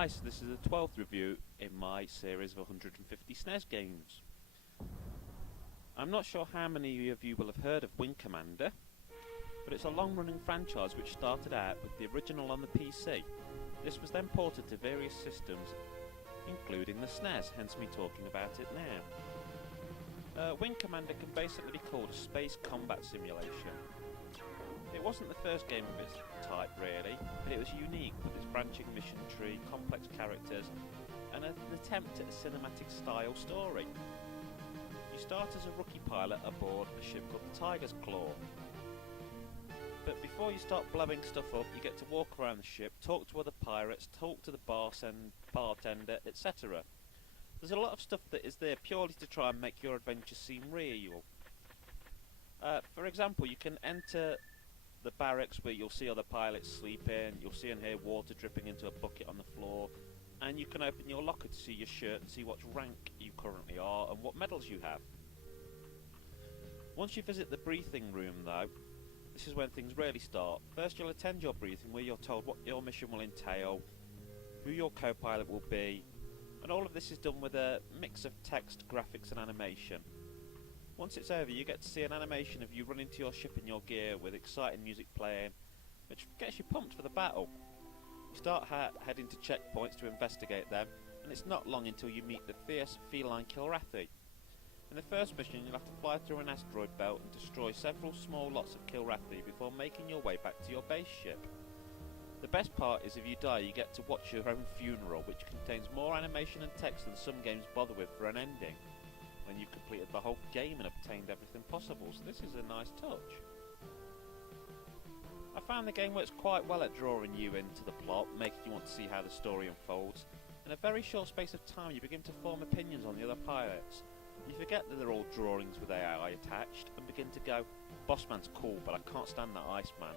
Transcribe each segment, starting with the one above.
Hi, so this is the 12th review in my series of 150 SNES games. I'm not sure how many of you will have heard of Wing Commander, but it's a long-running franchise which started out with the original on the PC. This was then ported to various systems, including the SNES, hence me talking about it now. Wing Commander can basically be called a space combat simulation. It wasn't the first game of its type really, but it was unique with its branching mission tree, complex characters, and an attempt at a cinematic style story. You start as a rookie pilot aboard a ship called the Tiger's Claw. But before you start blowing stuff up, you get to walk around the ship, talk to other pirates, talk to the bartender, etc. There's a lot of stuff that is there purely to try and make your adventure seem real. For example, you can enter the barracks where you'll see other pilots sleeping, you'll see and hear water dripping into a bucket on the floor, and you can open your locker to see your shirt and see what rank you currently are and what medals you have. Once you visit the briefing room though, this is when things really start. First you'll attend your briefing where you're told what your mission will entail, who your co-pilot will be, and all of this is done with a mix of text, graphics and animation. Once it's over, you get to see an animation of you running to your ship in your gear with exciting music playing, which gets you pumped for the battle. You start heading to checkpoints to investigate them, and it's not long until you meet the fierce feline Kilrathi. In the first mission, you'll have to fly through an asteroid belt and destroy several small lots of Kilrathi before making your way back to your base ship. The best part is if you die, you get to watch your own funeral, which contains more animation and text than some games bother with for an ending, when you've completed the whole game and obtained everything possible, so this is a nice touch. I found the game works quite well at drawing you into the plot, making you want to see how the story unfolds. In a very short space of time you begin to form opinions on the other pilots. You forget that they're all drawings with AI attached, and begin to go, Bossman's cool, but I can't stand that Iceman.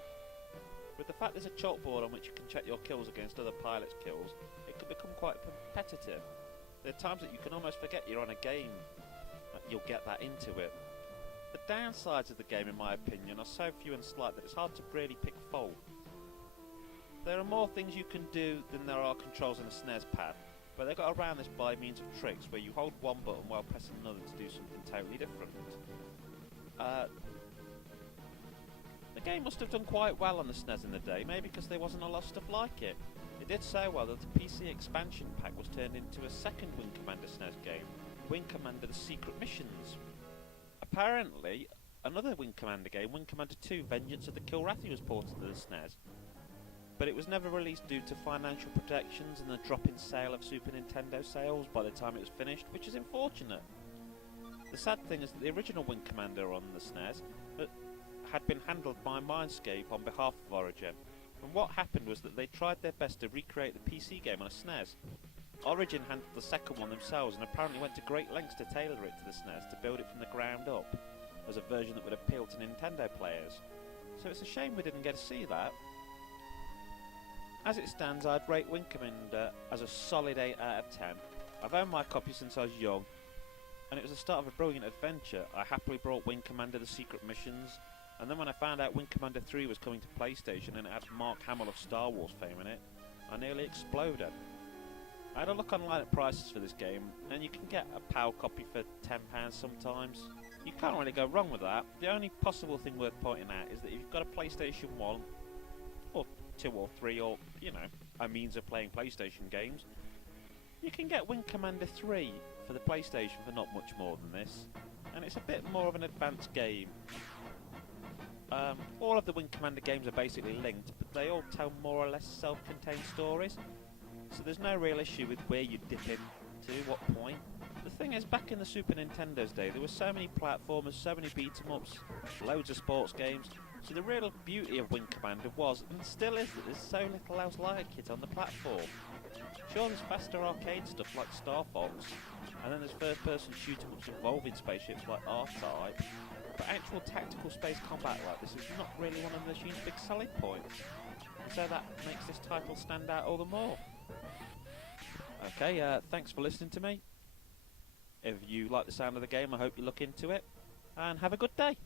With the fact there's a chalkboard on which you can check your kills against other pilots' kills, it can become quite competitive. There are times that you can almost forget you're on a game. You'll get that into it. The downsides of the game, in my opinion, are so few and slight that it's hard to really pick fault. There are more things you can do than there are controls on a SNES pad, but they got around this by means of tricks where you hold one button while pressing another to do something totally different. The game must have done quite well on the SNES in the day, maybe because there wasn't a lot of stuff like it. It did so well that the PC expansion pack was turned into a second Wing Commander SNES game, Wing Commander The Secret Missions. Apparently, another Wing Commander game, Wing Commander 2 Vengeance of the Kilrathi, was ported to the SNES, but it was never released due to financial protections and the drop in sale of Super Nintendo sales by the time it was finished, which is unfortunate. The sad thing is that the original Wing Commander on the SNES had been handled by MINDSCAPE on behalf of Origin, and what happened was that they tried their best to recreate the PC game on a SNES. Origin handled the second one themselves and apparently went to great lengths to tailor it to the SNES to build it from the ground up as a version that would appeal to Nintendo players. So it's a shame we didn't get to see that. As it stands, I'd rate Wing Commander as a solid 8 out of 10. I've owned my copy since I was young, and it was the start of a brilliant adventure. I happily brought Wing Commander The Secret Missions, and then when I found out Wing Commander 3 was coming to PlayStation and it had Mark Hamill of Star Wars fame in it, I nearly exploded. I had a look online at prices for this game, and you can get a PAL copy for £10 sometimes. You can't really go wrong with that. The only possible thing worth pointing out is that if you've got a PlayStation 1, or 2 or 3, or, you know, a means of playing PlayStation games, you can get Wing Commander 3 for the PlayStation for not much more than this, and it's a bit more of an advanced game. All of the Wing Commander games are basically linked, but they all tell more or less self-contained stories. So there's no real issue with where you dip into, what point. The thing is, back in the Super Nintendo's day, there were so many platformers, so many beat-em-ups, loads of sports games, so the real beauty of Wing Commander was, and still is, that there's so little else like it on the platform. Sure, there's faster arcade stuff like Star Fox, and then there's first-person shoot-em-ups involving spaceships like R-Type, but actual tactical space combat like this is not really one of the machine's big selling points, and so that makes this title stand out all the more. Okay, thanks for listening to me. If you like the sound of the game, I hope you look into it, and have a good day.